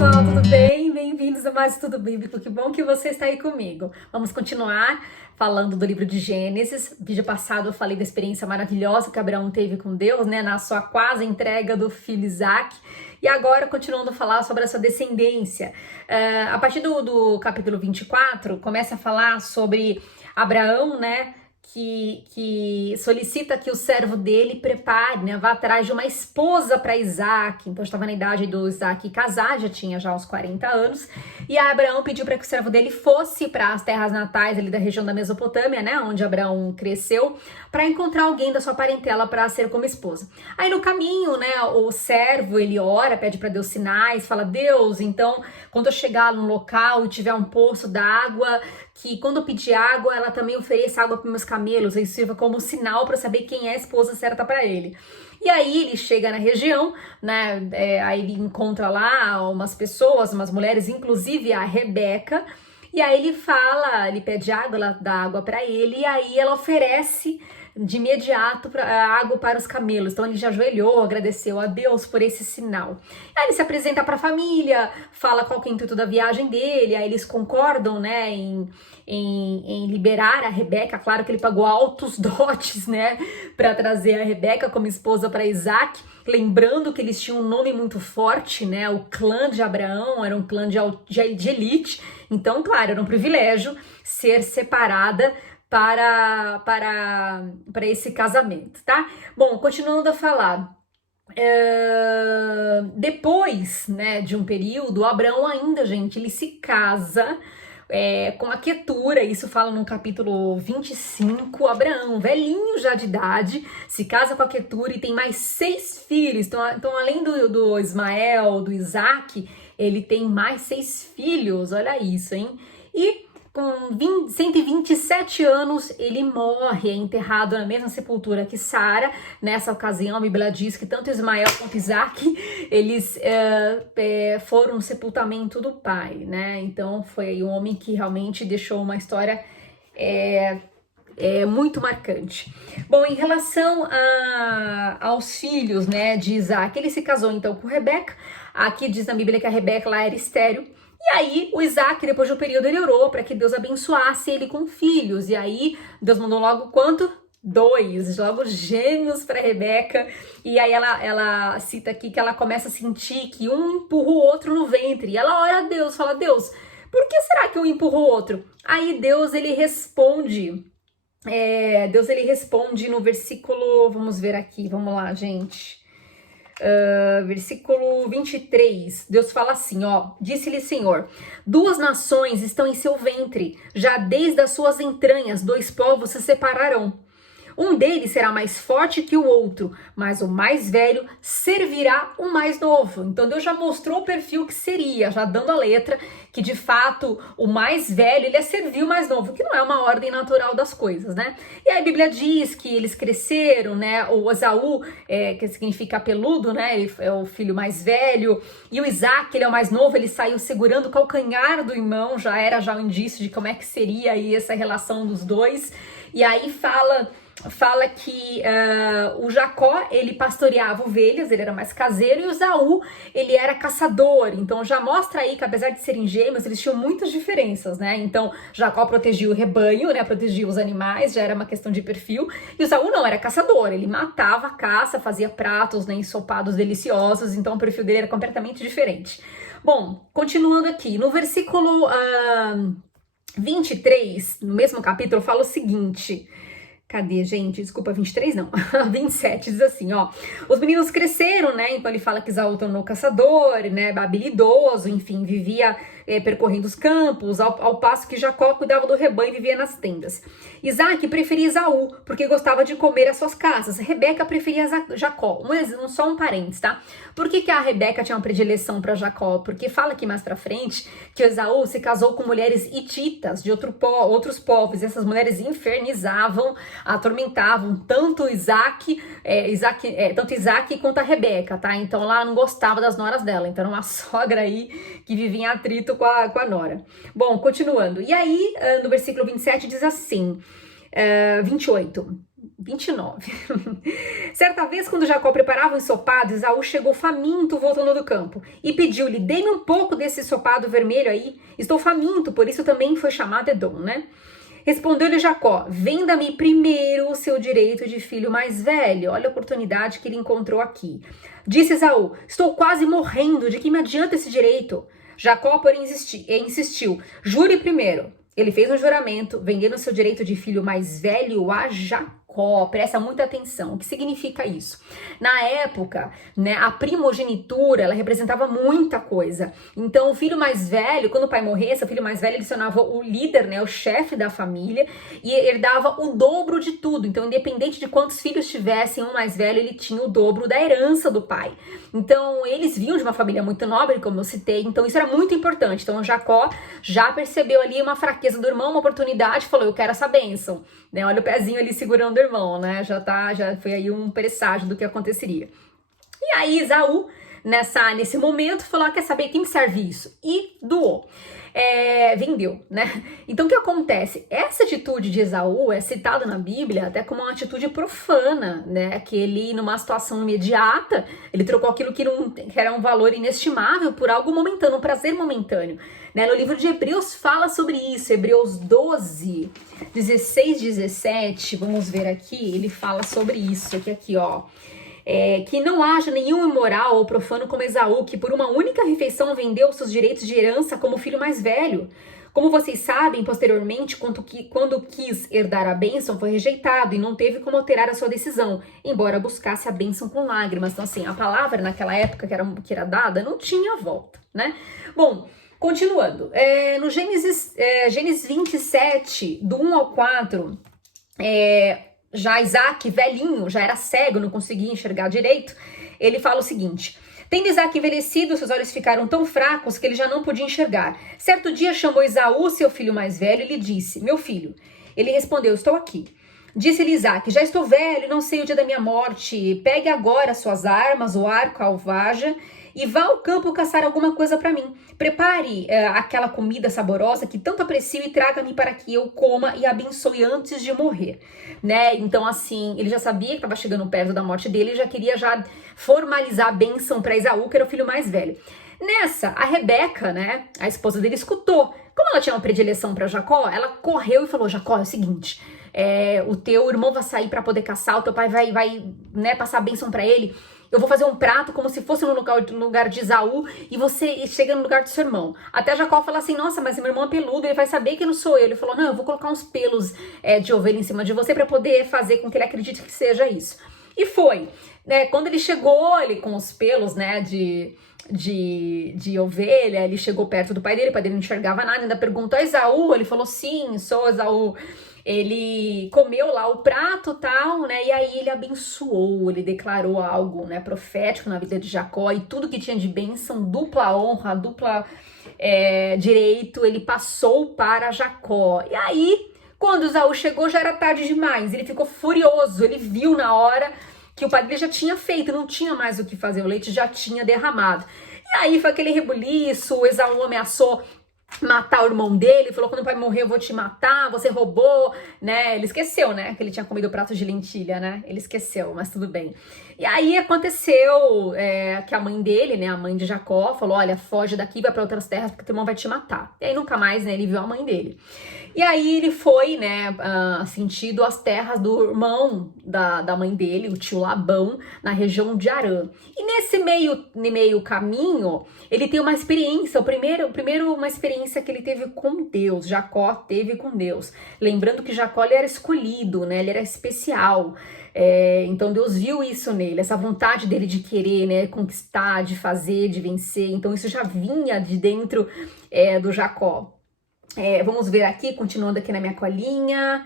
pessoal, tudo bem? Bem-vindos a mais Tudo Bíblico, que bom que você está aí comigo. Vamos continuar falando do livro de Gênesis. No vídeo passado eu falei da experiência maravilhosa que Abraão teve com Deus, né, na sua quase entrega do filho Isaac. E agora, continuando a falar sobre a sua descendência. A partir do capítulo 24, começa a falar sobre Abraão, né, que solicita que o servo dele prepare, né, vá atrás de uma esposa para Isaac. Então estava na idade do Isaac casar, já tinha uns 40 anos, e Abraão pediu para que o servo dele fosse para as terras natais ali da região da Mesopotâmia, né, onde Abraão cresceu, para encontrar alguém da sua parentela para ser como esposa. Aí no caminho, né, o servo, ele ora, pede para Deus sinais, fala: Deus, então, quando eu chegar num local e tiver um poço d'água, que quando eu pedir água, ela também ofereça água para meus camelos, e sirva como sinal para saber quem é a esposa certa para ele. E aí ele chega na região, né, aí ele encontra lá umas pessoas, umas mulheres, inclusive a Rebeca, e aí ele fala, ele pede água, ela dá água para ele, e aí ela oferece de imediato água para os camelos. Então ele já ajoelhou, agradeceu a Deus por esse sinal. Aí ele se apresenta para a família, fala qual que é o intuito da viagem dele, aí eles concordam, né, em liberar a Rebeca. Claro que ele pagou altos dotes, né, para trazer a Rebeca como esposa para Isaac, lembrando que eles tinham um nome muito forte, né, o clã de Abraão era um clã de elite, então, claro, era um privilégio ser separada para esse casamento, tá? Bom, continuando a falar, depois, né, de um período, Abraão ainda, gente, ele se casa com a Quetura. Isso fala no capítulo 25, Abraão, velhinho já de idade, se casa com a Quetura e tem mais 6 filhos, então além do Ismael, do Isaac, ele tem mais 6 filhos, olha isso, hein? E com 127 anos, ele morre, é enterrado na mesma sepultura que Sara. Nessa ocasião, a Bíblia diz que tanto Ismael quanto Isaac, eles foram no sepultamento do pai, né? Então, foi um homem que realmente deixou uma história muito marcante. Bom, em relação aos filhos, né, de Isaac, ele se casou então com Rebeca. Aqui diz na Bíblia que a Rebeca lá era estéril. E aí, o Isaac, depois de um período, ele orou para que Deus abençoasse ele com filhos. E aí, Deus mandou logo quanto? 2, logo gêmeos para Rebeca. E aí, ela cita aqui que ela começa a sentir que um empurra o outro no ventre. E ela ora a Deus, fala: Deus, por que será que um empurra o outro? Aí, Deus, ele responde. Deus, ele responde no versículo... Vamos ver aqui, vamos lá, gente. Versículo 23, Deus fala assim, ó: disse-lhe Senhor, 2 nações estão em seu ventre, já desde as suas entranhas 2 povos se separarão. Um deles será mais forte que o outro, mas o mais velho servirá o mais novo. Então Deus já mostrou o perfil que seria, já dando a letra, que de fato o mais velho, ele ia servir o mais novo, que não é uma ordem natural das coisas, né? E aí a Bíblia diz que eles cresceram, né? O Esaú, que significa peludo, né? Ele é o filho mais velho, e o Isaac, ele é o mais novo, ele saiu segurando o calcanhar do irmão, já era um indício de como é que seria aí essa relação dos dois. E aí fala que o Jacó, ele pastoreava ovelhas, ele era mais caseiro, e o Esaú, ele era caçador. Então já mostra aí que, apesar de serem gêmeos, eles tinham muitas diferenças, né? Então Jacó protegia o rebanho, né? Protegia os animais, já era uma questão de perfil. E o Esaú não, era caçador, ele matava a caça, fazia pratos, né, ensopados deliciosos, então o perfil dele era completamente diferente. Bom, continuando aqui, no versículo 23, no mesmo capítulo, fala o seguinte... Cadê, gente? Desculpa, 23 não. 27 diz assim, ó: os meninos cresceram, né? Então ele fala que Esaú tornou caçador, né? Habilidoso, enfim, vivia percorrendo os campos, ao passo que Jacó cuidava do rebanho e vivia nas tendas. Isaac preferia Esaú, porque gostava de comer as suas caças. Rebeca preferia Jacó. Só um parênteses, tá? Por que a Rebeca tinha uma predileção para Jacó? Porque fala aqui mais pra frente que Esaú se casou com mulheres hititas de outros povos, e essas mulheres infernizavam, atormentavam tanto Isaac quanto a Rebeca, tá? Então ela não gostava das noras dela, então era uma sogra aí que vivia em atrito com a nora. Bom, continuando. E aí, no versículo 27 diz assim, 28, 29. Certa vez, quando Jacó preparava um ensopado, Esaú chegou faminto voltando do campo e pediu-lhe: dê-me um pouco desse ensopado vermelho aí, estou faminto, por isso também foi chamado Edom, né? Respondeu-lhe Jacó: venda-me primeiro o seu direito de filho mais velho. Olha a oportunidade que ele encontrou aqui. Disse Esaú: estou quase morrendo, de que me adianta esse direito? Jacó, porém, insistiu: jure primeiro. Ele fez um juramento, vendendo seu direito de filho mais velho a Jacó. Presta muita atenção. O que significa isso? Na época, né, a primogenitura, ela representava muita coisa. Então, o filho mais velho, quando o pai morresse, o filho mais velho ele se tornava o líder, né, o chefe da família, e herdava o dobro de tudo. Então, independente de quantos filhos tivessem, um mais velho, ele tinha o dobro da herança do pai. Então, eles vinham de uma família muito nobre, como eu citei, então isso era muito importante. Então, Jacó já percebeu ali uma fraqueza do irmão, uma oportunidade, falou: eu quero essa bênção. Né? Olha o pezinho ali segurando o irmão, né? Já foi aí um presságio do que aconteceria. E aí, Esaú, nesse momento, falou: quer saber, quem me serve isso? E doou. Vendeu, né? Então o que acontece? Essa atitude de Esaú é citada na Bíblia até como uma atitude profana, né? Que ele, numa situação imediata, ele trocou aquilo que era um valor inestimável por algo momentâneo, um prazer momentâneo. Né? No livro de Hebreus fala sobre isso, Hebreus 12, 16, 17, vamos ver aqui, ele fala sobre isso, aqui ó. Que não haja nenhum imoral ou profano como Esaú, que por uma única refeição vendeu seus direitos de herança como filho mais velho. Como vocês sabem, posteriormente, quando quis herdar a bênção, foi rejeitado e não teve como alterar a sua decisão, embora buscasse a bênção com lágrimas. Então, assim, a palavra naquela época que era dada não tinha volta, né? Bom, continuando. No Gênesis 27, do 1 ao 4, já Isaac, velhinho, já era cego, não conseguia enxergar direito, ele fala o seguinte: tendo Isaac envelhecido, seus olhos ficaram tão fracos que ele já não podia enxergar. Certo dia chamou Esaú, seu filho mais velho, e lhe disse: meu filho. Ele respondeu: estou aqui. Disse-lhe Isaac: já estou velho, não sei o dia da minha morte. Pegue agora suas armas, o arco, a alvaja, e vá ao campo caçar alguma coisa para mim. Prepare aquela comida saborosa que tanto aprecio e traga-me para que eu coma e abençoe antes de morrer. Né? Então, assim, ele já sabia que estava chegando perto da morte dele e já queria formalizar a bênção para Esaú, que era o filho mais velho. Nessa, a Rebeca, né, a esposa dele, escutou. Como ela tinha uma predileção para Jacó, ela correu e falou: Jacó, é o seguinte, o teu irmão vai sair para poder caçar, o teu pai vai né, passar a bênção para ele. Eu vou fazer um prato como se fosse no lugar de Esaú e você chega no lugar do seu irmão. Até Jacó fala assim: nossa, mas meu irmão é peludo, ele vai saber que não sou eu. Ele falou: não, eu vou colocar uns pelos de ovelha em cima de você para poder fazer com que ele acredite que seja isso. E foi. Né, quando ele chegou, ele com os pelos, né, de ovelha, ele chegou perto do pai dele, o pai dele não enxergava nada, ainda perguntou: Esaú? Ele falou: sim, sou Esaú. Ele comeu lá o prato tal, né, e aí ele abençoou, ele declarou algo, né, profético na vida de Jacó, e tudo que tinha de bênção, dupla honra, dupla direito, ele passou para Jacó. E aí, quando Esaú chegou, já era tarde demais, ele ficou furioso, ele viu na hora que o pai dele já tinha feito, não tinha mais o que fazer, o leite já tinha derramado. E aí foi aquele rebuliço, Esaú ameaçou matar o irmão dele, falou: quando o pai morrer eu vou te matar, você roubou, né? Ele esqueceu, né, que ele tinha comido o prato de lentilha, né? Ele esqueceu, mas tudo bem. E aí aconteceu que a mãe dele, né, a mãe de Jacó, falou: olha, foge daqui, vai para outras terras porque teu irmão vai te matar. E aí nunca mais, né, ele viu a mãe dele. E aí ele foi, né, sentido as terras do irmão da mãe dele, o tio Labão, na região de Arã. E nesse meio caminho, ele tem uma experiência, primeiro uma experiência que ele teve com Deus, Jacó teve com Deus. Lembrando que Jacó ele era escolhido, né, ele era especial. Então Deus viu isso nele, essa vontade dele de querer, né, conquistar, de fazer, de vencer. Então isso já vinha de dentro do Jacó. Vamos ver aqui, continuando aqui na minha colinha.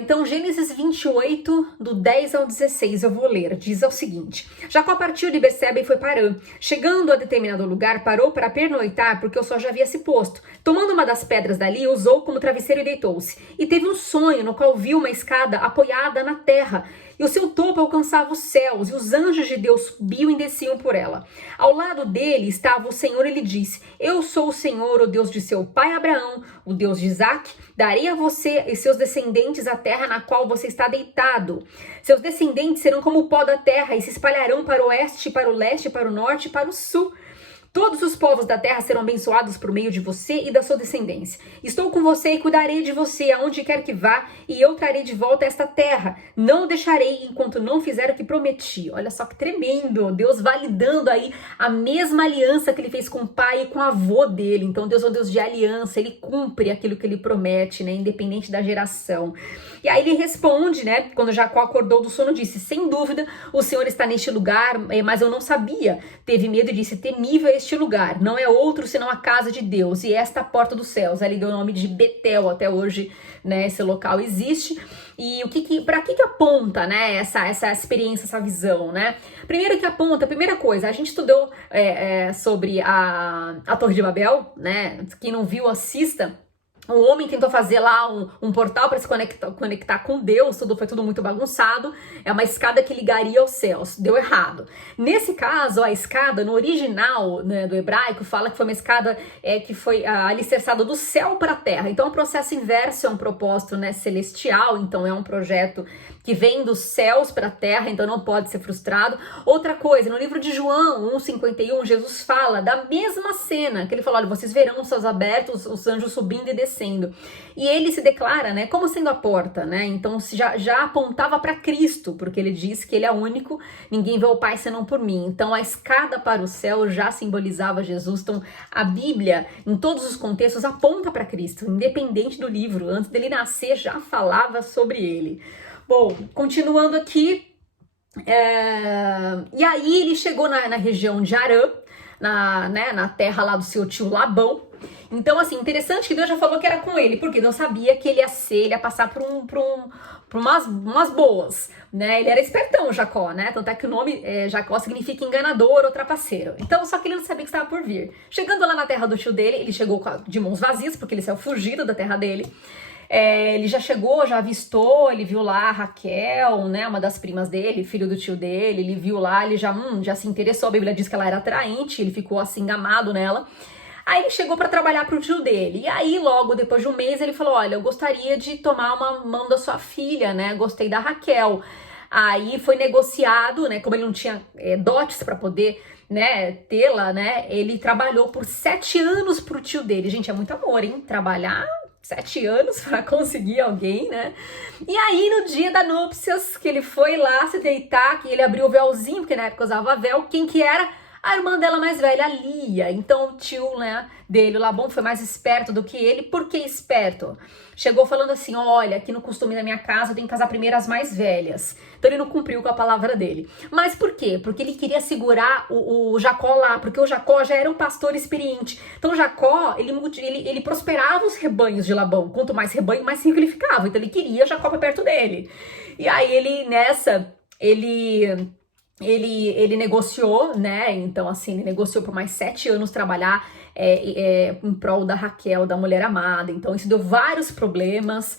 Então, Gênesis 28, do 10 ao 16, eu vou ler. Diz o seguinte: Jacó partiu de Berseba e foi para Arã. Chegando a determinado lugar, parou para pernoitar, porque o sol já havia se posto. Tomando uma das pedras dali, usou como travesseiro e deitou-se. E teve um sonho, no qual viu uma escada apoiada na terra, e o seu topo alcançava os céus, e os anjos de Deus subiam e desciam por ela. Ao lado dele estava o Senhor e lhe disse: Eu sou o Senhor, o Deus de seu pai Abraão, o Deus de Isaque. Darei a você e seus descendentes a terra na qual você está deitado. Seus descendentes serão como o pó da terra e se espalharão para o oeste, para o leste, para o norte e para o sul. Todos os povos da terra serão abençoados por meio de você e da sua descendência. Estou com você e cuidarei de você aonde quer que vá, e eu trarei de volta esta terra. Não o deixarei enquanto não fizer o que prometi. Olha só que tremendo. Deus validando aí a mesma aliança que ele fez com o pai e com o avô dele. Então Deus é um Deus de aliança, ele cumpre aquilo que ele promete, né? Independente da geração. E aí ele responde, né? Quando Jacó acordou do sono, disse: Sem dúvida, o Senhor está neste lugar, mas eu não sabia. Teve medo e disse: Temível é este lugar, não é outro senão a casa de Deus, e esta porta dos céus. Aí ele deu o nome de Betel, até hoje, né? Esse local existe. E para que aponta, né? Essa experiência, essa visão, né? Primeiro que aponta, a primeira coisa, a gente estudou sobre a Torre de Babel, né? Quem não viu, assista. O homem tentou fazer lá um portal para se conectar com Deus, foi tudo muito bagunçado. É uma escada que ligaria aos céus, deu errado. Nesse caso, a escada, no original, né, do hebraico, fala que foi uma escada que foi alicerçada do céu para a terra. Então, o processo inverso é um propósito, né, celestial, então é um projeto que vem dos céus para a terra, então não pode ser frustrado. Outra coisa, no livro de João 1,51, Jesus fala da mesma cena, que ele falou: olha, vocês verão os céus abertos, os anjos subindo e descendo. E ele se declara, né, como sendo a porta, né? Então já apontava para Cristo, porque ele diz que ele é único, ninguém vê o Pai senão por mim. Então a escada para o céu já simbolizava Jesus. Então a Bíblia, em todos os contextos, aponta para Cristo, independente do livro. Antes dele nascer, já falava sobre ele. Bom, continuando aqui, e aí ele chegou na região de Arã, na terra lá do seu tio Labão. Então, assim, interessante que Deus já falou que era com ele, porque Deus sabia que ele ia passar por umas boas, né? Ele era espertão, Jacó, né? Tanto é que o nome Jacó significa enganador ou trapaceiro. Então, só que ele não sabia que estava por vir. Chegando lá na terra do tio dele, ele chegou de mãos vazias, porque ele saiu fugido da terra dele. Ele já chegou, já avistou, ele viu lá a Raquel, né, uma das primas dele, filho do tio dele, ele viu lá, ele já se interessou, a Bíblia diz que ela era atraente, ele ficou assim amado nela. Aí ele chegou para trabalhar pro tio dele, e aí logo depois de um mês ele falou: olha, eu gostaria de tomar uma mão da sua filha, né, gostei da Raquel. Aí foi negociado, né, como ele não tinha dotes para poder, né, tê-la, né, ele trabalhou por 7 anos pro tio dele. Gente, é muito amor, hein, trabalhar 7 anos para conseguir alguém, né? E aí, no dia da núpcias, que ele foi lá se deitar, que ele abriu o véuzinho, porque na época usava véu, quem que era? A irmã dela mais velha, a Lia. Então, o tio, né, dele, o Labão, foi mais esperto do que ele. Por que esperto? Chegou falando assim: olha, aqui no costume da minha casa eu tenho que casar primeiro as mais velhas. Então ele não cumpriu com a palavra dele. Mas por quê? Porque ele queria segurar o Jacó lá, porque o Jacó já era um pastor experiente. Então o Jacó, ele prosperava os rebanhos de Labão. Quanto mais rebanho, mais rico ele ficava. Então ele queria Jacó pra perto dele. E aí ele negociou, né? Então, assim, ele negociou por mais 7 anos trabalhar em prol da Raquel, da mulher amada. Então, isso deu vários problemas.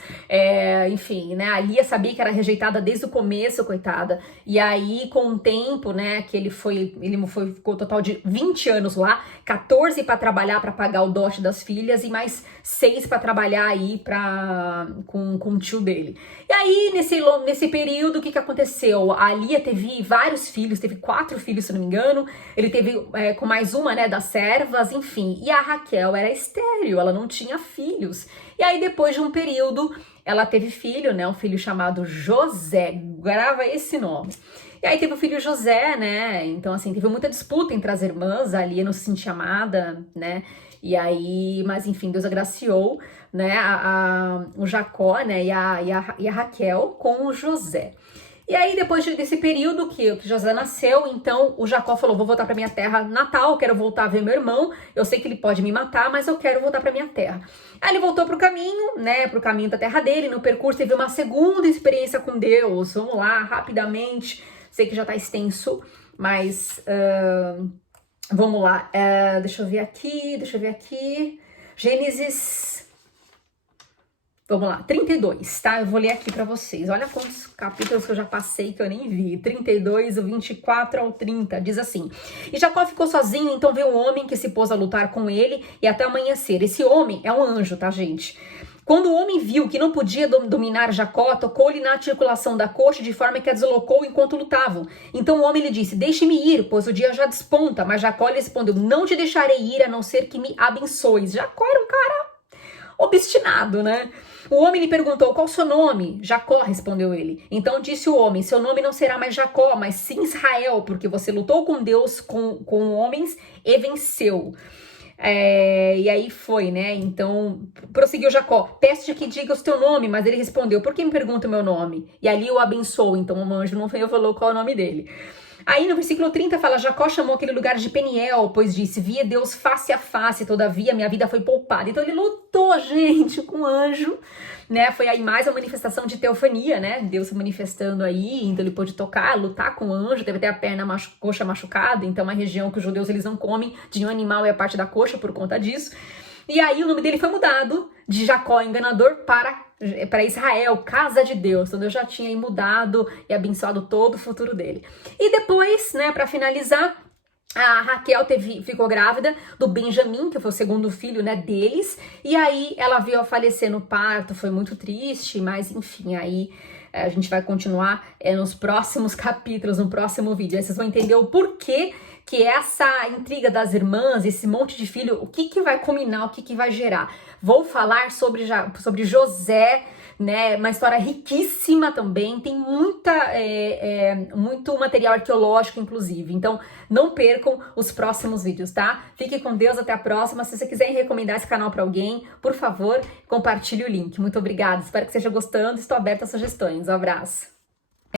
Enfim, né? A Lia sabia que era rejeitada desde o começo, coitada. E aí, com o tempo, né? Que ficou um total de 20 anos lá, 14 para trabalhar para pagar o dote das filhas e mais 6 para trabalhar aí com o tio dele. E aí, nesse período, o que aconteceu? A Lia teve vários filhos, teve 4 filhos, se não me engano. Ele teve com mais uma, né, das servas, enfim. E a Raquel era estéril, ela não tinha filhos. E aí, depois de um período, ela teve filho, né, um filho chamado José. Grava esse nome. E aí teve o filho José, né? Então, assim, teve muita disputa entre as irmãs, a Lia não se sentia amada, né? E aí, mas enfim, Deus agraciou, né, o Jacó, né, e a Raquel com o José. E aí, depois desse período que José nasceu, então o Jacó falou: vou voltar para minha terra natal, quero voltar a ver meu irmão, eu sei que ele pode me matar, mas eu quero voltar para minha terra. Aí ele voltou pro caminho, né, pro caminho da terra dele. No percurso teve uma segunda experiência com Deus. Vamos lá, rapidamente, sei que já tá extenso, mas vamos lá, deixa eu ver aqui, Gênesis Vamos lá, 32, tá? Eu vou ler aqui pra vocês. Olha quantos capítulos que eu já passei que eu nem vi. 32, o 24 ao 30, diz assim: E Jacó ficou sozinho, então veio um homem que se pôs a lutar com ele e até amanhecer. Esse homem é um anjo, tá, gente? Quando o homem viu que não podia dominar Jacó, tocou-lhe na articulação da coxa de forma que a deslocou enquanto lutavam. Então o homem lhe disse: Deixe-me ir, pois o dia já desponta. Mas Jacó lhe respondeu: Não te deixarei ir, a não ser que me abençoes. Jacó era um cara obstinado, né? O homem lhe perguntou: Qual o seu nome? Jacó, respondeu ele. Então disse o homem: Seu nome não será mais Jacó, mas sim Israel, porque você lutou com Deus, com homens e venceu. E aí foi, né? Então, prosseguiu Jacó: Peço-te que diga o teu nome. Mas ele respondeu: Por que me pergunta o meu nome? E ali o abençoou. Então o anjo não falou qual é o nome dele. Aí no versículo 30 fala: Jacó chamou aquele lugar de Peniel, pois disse: Via Deus face a face, todavia minha vida foi poupada. Então ele lutou, gente, com o anjo, né? Foi aí mais uma manifestação de teofania, né? Deus se manifestando aí, então ele pôde tocar, lutar com o anjo, teve até a perna coxa machucada, então é uma região que os judeus eles não comem de um animal e a parte da coxa por conta disso. E aí o nome dele foi mudado de Jacó enganador para Israel, casa de Deus. Então Deus já tinha aí mudado e abençoado todo o futuro dele. E depois, né, para finalizar, a Raquel ficou grávida do Benjamim, que foi o segundo filho, né, deles. E aí ela veio a falecer no parto, foi muito triste, mas enfim, aí a gente vai continuar nos próximos capítulos, no próximo vídeo. Aí vocês vão entender o porquê que essa intriga das irmãs, esse monte de filho, o que vai culminar, o que vai gerar. Vou falar sobre José, né, uma história riquíssima também, tem muito material arqueológico, inclusive. Então, não percam os próximos vídeos, tá? Fique com Deus, até a próxima. Se você quiser recomendar esse canal para alguém, por favor, compartilhe o link. Muito obrigada, espero que esteja gostando, estou aberta a sugestões. Um abraço.